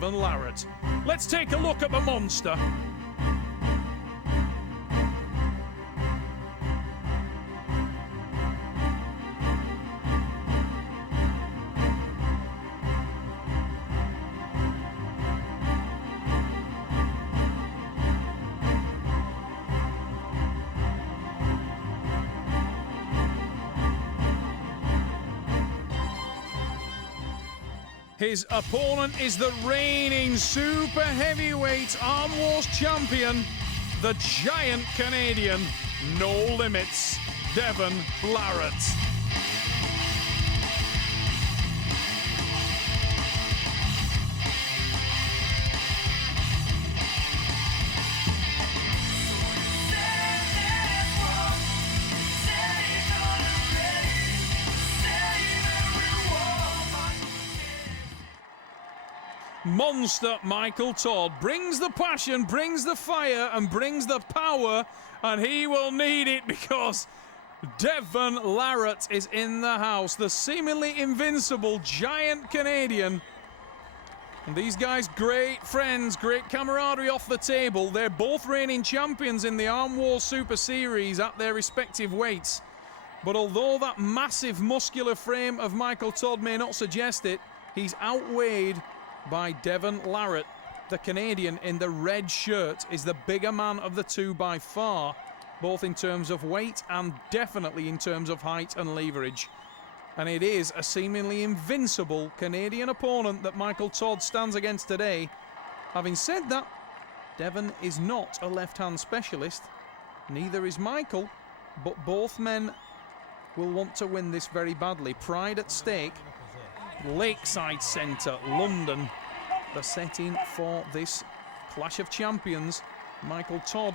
Devon Larratt. Let's take a look at the monster. His opponent is the reigning super heavyweight Arm Wars champion, the giant Canadian, no limits, Devon Larratt. Monster Michael Todd brings the passion, brings the fire, and brings the power, and he will need it because Devon Larratt is in the house, the seemingly invincible giant Canadian. And these guys, great friends, great camaraderie off the table. They're both reigning champions in the Arm Wars Super Series at their respective weights. But although that massive muscular frame of Michael Todd may not suggest it, he's outweighed by Devon Larratt. The Canadian in the red shirt is the bigger man of the two by far, both in terms of weight and definitely in terms of height and leverage. And it is a seemingly invincible Canadian opponent that Michael Todd stands against today. Having said that, Devon is not a left-hand specialist, neither is Michael, but both men will want to win this very badly. Pride at stake. Lakeside Centre, London, the setting for this Clash of Champions. Michael Todd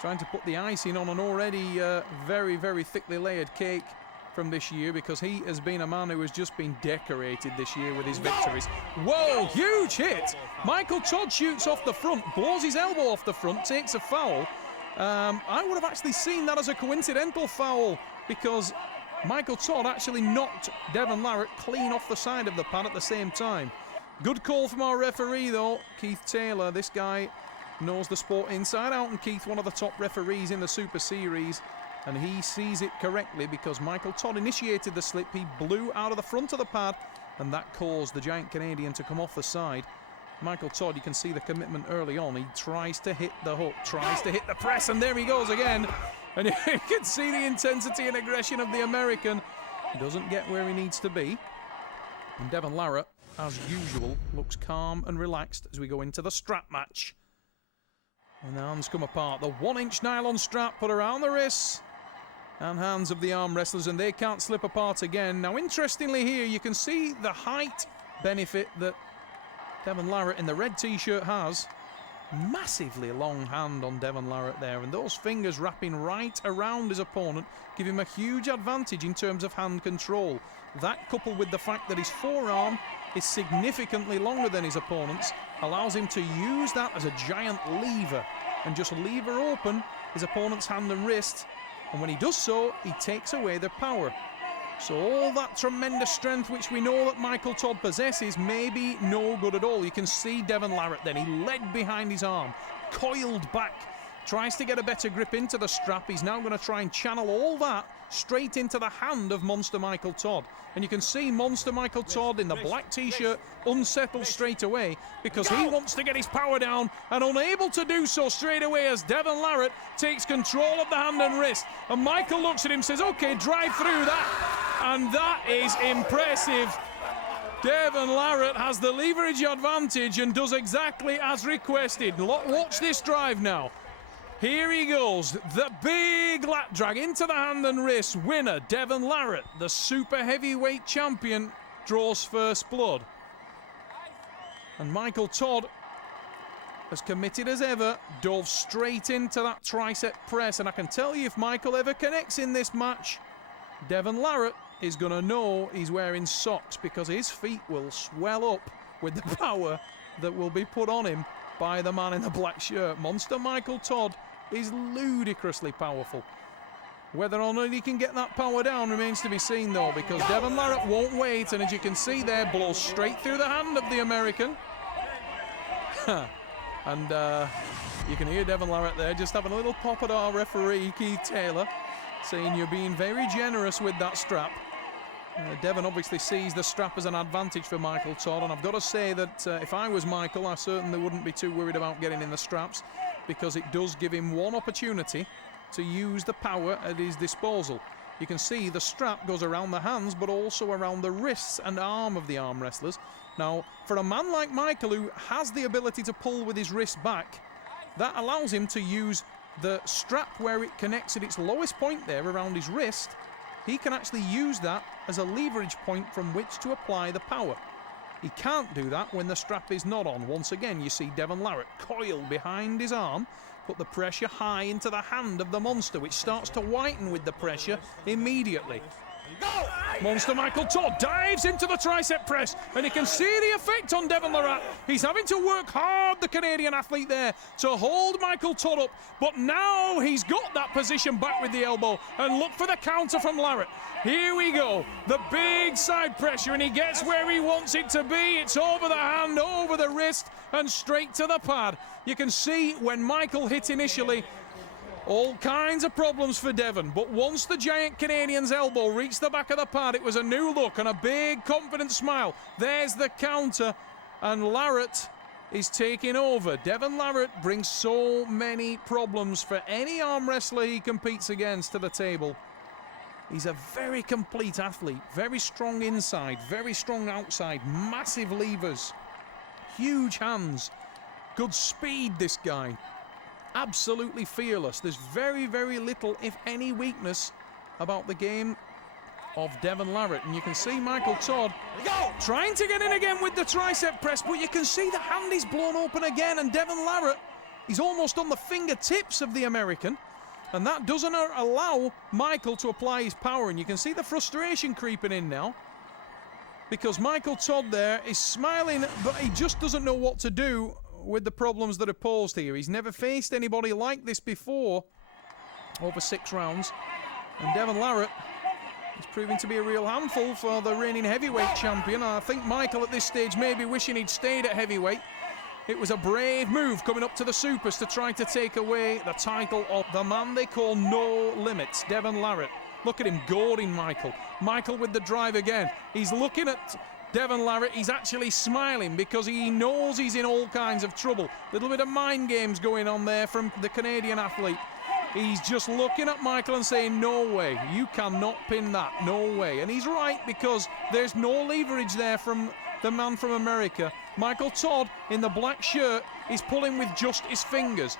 trying to put the icing on an already very, very thickly layered cake from this year, because he has been a man who has just been decorated this year with his victories. Whoa, huge hit! Michael Todd shoots off the front, blows his elbow off the front, takes a foul. I would have actually seen that as a coincidental foul, because Michael Todd actually knocked Devon Larratt clean off the side of the pad at the same time. Good call from our referee though, Keith Taylor. This guy knows the sport inside out, and Keith, one of the top referees in the Super Series, and he sees it correctly because Michael Todd initiated the slip. He blew out of the front of the pad, and that caused the giant Canadian to come off the side. Michael Todd, you can see the commitment early on. He tries to hit the hook, tries to hit the press, and there he goes again. And you can see the intensity and aggression of the American. He doesn't get where he needs to be. And Devon Larratt, as usual, looks calm and relaxed as we go into the strap match. And the hands come apart. The 1-inch nylon strap put around the wrists and hands of the arm wrestlers, and they can't slip apart again. Now, interestingly here, you can see the height benefit that Devon Larratt in the red t-shirt has. Massively long hand on Devon Larratt there, and those fingers wrapping right around his opponent give him a huge advantage in terms of hand control. That, coupled with the fact that his forearm is significantly longer than his opponent's, allows him to use that as a giant lever and just lever open his opponent's hand and wrist, and when he does so, he takes away their power. So all that tremendous strength which we know that Michael Todd possesses may be no good at all. You can see Devon Larratt then, he led behind his arm, coiled back, tries to get a better grip into the strap. He's now going to try and channel all that straight into the hand of Monster Michael Todd. And you can see Monster Michael Todd in the black t-shirt unsettled straight away because he wants to get his power down, and unable to do so straight away as Devon Larratt takes control of the hand and wrist. And Michael looks at him and says, okay, drive through that. And that is impressive. Devon Larratt has the leverage advantage and does exactly as requested. Watch this drive now. Here he goes, the big lat drag into the hand and wrist. Winner, Devon Larratt, the super heavyweight champion, draws first blood. And Michael Todd, as committed as ever, dove straight into that tricep press. And I can tell you, if Michael ever connects in this match, Devon Larratt is going to know he's wearing socks, because his feet will swell up with the power that will be put on him by the man in the black shirt. Monster Michael Todd is ludicrously powerful. Whether or not he can get that power down remains to be seen though, because Devon Larratt won't wait, and as you can see there, blows straight through the hand of the American. And you can hear Devon Larratt there just having a little pop at our referee, Keith Taylor, saying you're being very generous with that strap. Devon obviously sees the strap as an advantage for Michael Todd, and I've got to say that if I was Michael, I certainly wouldn't be too worried about getting in the straps, because it does give him one opportunity to use the power at his disposal. You can see the strap goes around the hands, but also around the wrists and arm of the arm wrestlers. Now, for a man like Michael, who has the ability to pull with his wrist back, that allows him to use the strap where it connects at its lowest point there around his wrist. He can actually use that as a leverage point from which to apply the power. He can't do that when the strap is not on. Once again, you see Devon Larratt coiled behind his arm, put the pressure high into the hand of the monster, which starts to whiten with the pressure immediately. Monster Michael Todd dives into the tricep press, and you can see the effect on Devon Larratt. He's having to work hard, the Canadian athlete there, to hold Michael Todd up, but now he's got that position back with the elbow, and look for the counter from Larratt. Here we go, the big side pressure, and he gets where he wants it to be. It's over the hand, over the wrist, and straight to the pad. You can see when Michael hit initially, all kinds of problems for Devon, but once the giant Canadian's elbow reached the back of the pad, it was a new look and a big confident smile. There's the counter, and Larratt is taking over. Devon Larratt brings so many problems for any arm wrestler he competes against to the table. He's a very complete athlete, very strong inside, very strong outside, massive levers, huge hands, good speed, this guy. Absolutely fearless. There's very, very little, if any, weakness about the game of Devon Larratt. And you can see Michael Todd trying to get in again with the tricep press, but you can see the hand is blown open again, and Devon Larratt, he's almost on the fingertips of the American, and that doesn't allow Michael to apply his power. And you can see the frustration creeping in now, because Michael Todd there is smiling, but he just doesn't know what to do with the problems that are posed here. He's never faced anybody like this before over 6 rounds, and Devon Larratt is proving to be a real handful for the reigning heavyweight champion. I think Michael at this stage may be wishing he'd stayed at heavyweight. It was a brave move coming up to the supers to try to take away the title of the man they call No Limits, Devon Larratt. Look at him goading Michael. Michael with the drive again. He's looking at Devon Larratt. He's actually smiling because he knows he's in all kinds of trouble. Little bit of mind games going on there from the Canadian athlete. He's just looking at Michael and saying, no way, you cannot pin that, no way. And he's right, because there's no leverage there from the man from America. Michael Todd in the black shirt is pulling with just his fingers.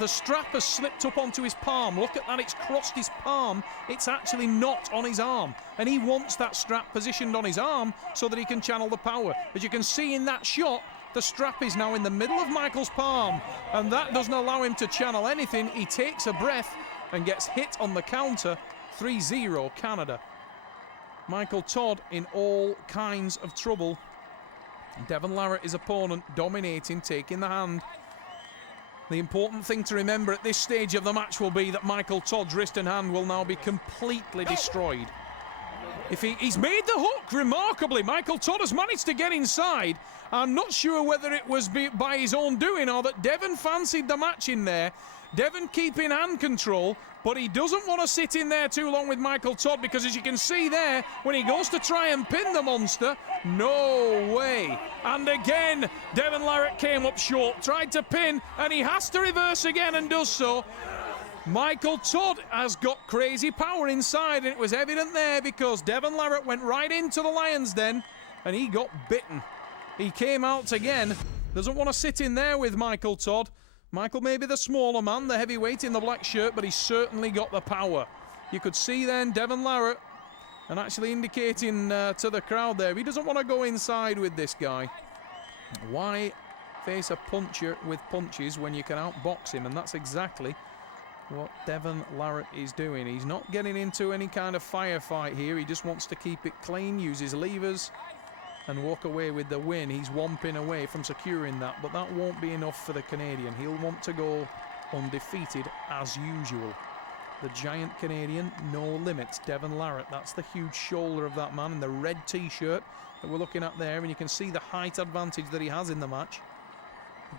The strap has slipped up onto his palm. Look at that, it's crossed his palm. It's actually not on his arm. And he wants that strap positioned on his arm so that he can channel the power. As you can see in that shot, the strap is now in the middle of Michael's palm, and that doesn't allow him to channel anything. He takes a breath and gets hit on the counter. 3-0 Canada. Michael Todd in all kinds of trouble. Devon Larratt, his opponent, dominating, taking the hand. The important thing to remember at this stage of the match will be that Michael Todd's wrist and hand will now be completely destroyed. If he's made the hook remarkably. Michael Todd has managed to get inside. I'm not sure whether it was by his own doing or that Devon fancied the match in there. Devon keeping hand control, but he doesn't want to sit in there too long with Michael Todd, because as you can see there, when he goes to try and pin the monster, no way. And again, Devon Larratt came up short, tried to pin, and he has to reverse again and does so. Michael Todd has got crazy power inside, and it was evident there because Devon Larratt went right into the lion's den and he got bitten. He came out again, doesn't want to sit in there with Michael Todd. Michael may be the smaller man, the heavyweight in the black shirt, but he's certainly got the power. You could see then Devon Larratt, and actually indicating to the crowd there, he doesn't want to go inside with this guy. Why face a puncher with punches when you can outbox him? And that's exactly what Devon Larratt is doing. He's not getting into any kind of firefight here. He just wants to keep it clean, use his levers, and walk away with the win. He's one pin away from securing that, but that won't be enough for the Canadian. He'll want to go undefeated as usual. The giant Canadian, No Limits, Devon Larratt. That's the huge shoulder of that man in the red t-shirt that we're looking at there, and you can see the height advantage that he has in the match.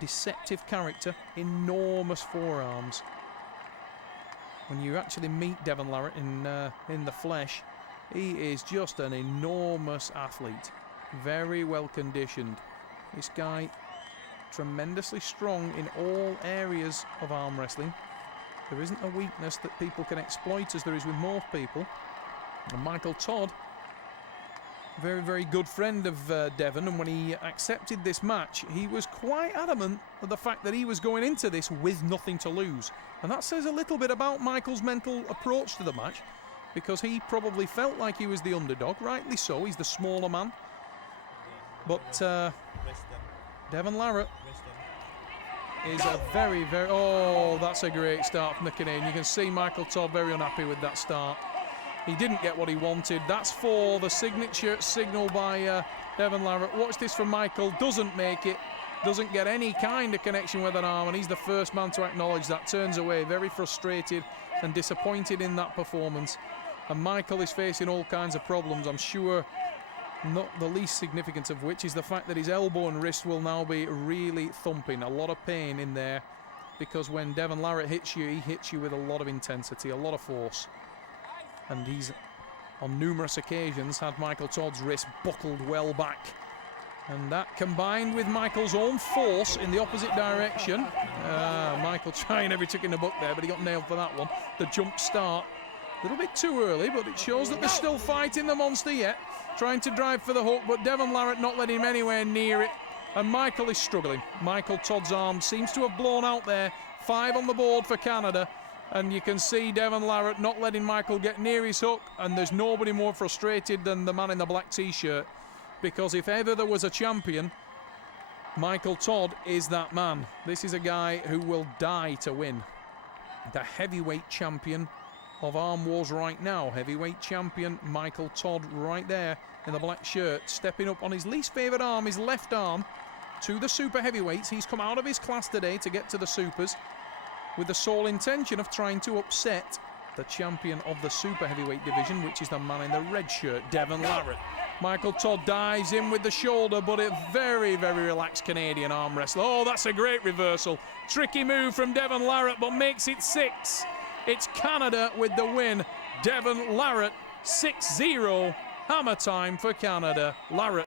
deceptive character, enormous forearms. When you actually meet Devon Larratt in the flesh, he is just an enormous athlete. Very well conditioned. This guy, tremendously strong in all areas of arm wrestling. There isn't a weakness that people can exploit as there is with most people. And Michael Todd, very, very good friend of Devon, and when he accepted this match, he was quite adamant of the fact that he was going into this with nothing to lose. And that says a little bit about Michael's mental approach to the match, because he probably felt like he was the underdog, rightly so, he's the smaller man. But Devon Larratt is a very, very... Oh, that's a great start from the Canadian. You can see Michael Todd very unhappy with that start. He didn't get what he wanted. That's for the signature signal by Devon Larratt. Watch this from Michael. Doesn't make it. Doesn't get any kind of connection with an arm, and he's the first man to acknowledge that. Turns away, very frustrated and disappointed in that performance. And Michael is facing all kinds of problems, I'm sure, not the least significant of which is the fact that his elbow and wrist will now be really thumping. A lot of pain in there, because when Devon Larratt hits you, he hits you with a lot of intensity, a lot of force. And he's, on numerous occasions, had Michael Todd's wrist buckled well back. And that combined with Michael's own force in the opposite direction. Michael trying every trick in the book there, but he got nailed for that one. The jump start, a little bit too early, but it shows that they're still fighting the monster yet. Trying to drive for the hook, but Devon Larratt not letting him anywhere near it. And Michael is struggling. Michael Todd's arm seems to have blown out there. 5 on the board for Canada. And you can see Devon Larratt not letting Michael get near his hook, and there's nobody more frustrated than the man in the black t-shirt, because if ever there was a champion, Michael Todd is that man. This is a guy who will die to win. The heavyweight champion of Arm Wars right now. Heavyweight champion Michael Todd right there in the black shirt, stepping up on his least favourite arm, his left arm, to the super heavyweights. He's come out of his class today to get to the supers, with the sole intention of trying to upset the champion of the super heavyweight division, which is the man in the red shirt, Devon Larratt. Michael Todd dives in with the shoulder, but a very, very relaxed Canadian arm wrestler. Oh, that's a great reversal. Tricky move from Devon Larratt, but makes it 6. It's Canada with the win. Devon Larratt, 6-0. Hammer time for Canada. Larratt.